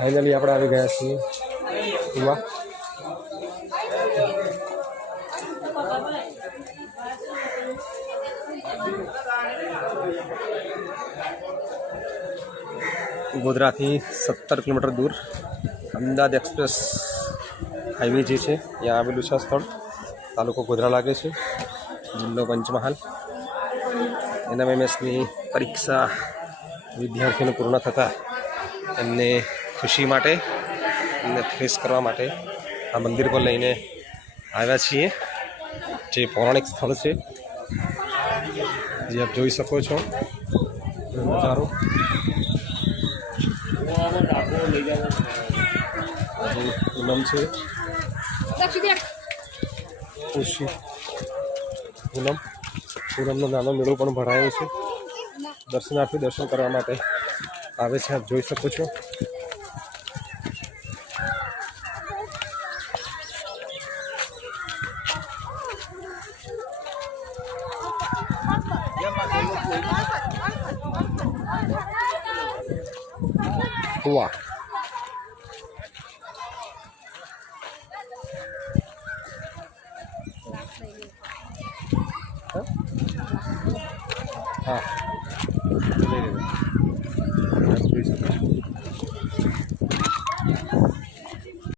Finally આપણે આવી ગયા છીએ કુવા. ગોધરાથી 17 કિલોમીટર દૂર અમદાવાદ એક્સપ્રેસ હાઈવે જે છે ત્યાં આવેલું છે સ્થળ. તાલુકો ગોધરા લાગે છે, જિલ્લો પંચમહાલ. NMMSની પરીક્ષા વિદ્યાર્થીઓને પૂર્ણ થતાં એમને ખુશી માટે એમને ફ્રેશ કરવા માટે આ મંદિર પર લઈને આવ્યા છીએ. જે પૌરાણિક સ્થળ છે જે આપ જોઈ શકો છો નજારો. પૂનમ છે, પૂનમનો નાનો મેળો પણ ભરાયો છે. દર્શનાર્થી દર્શન કરવા માટે આવે છે, આપ જોઈ શકો છો. વાહ, હા જોઈ શકો છો.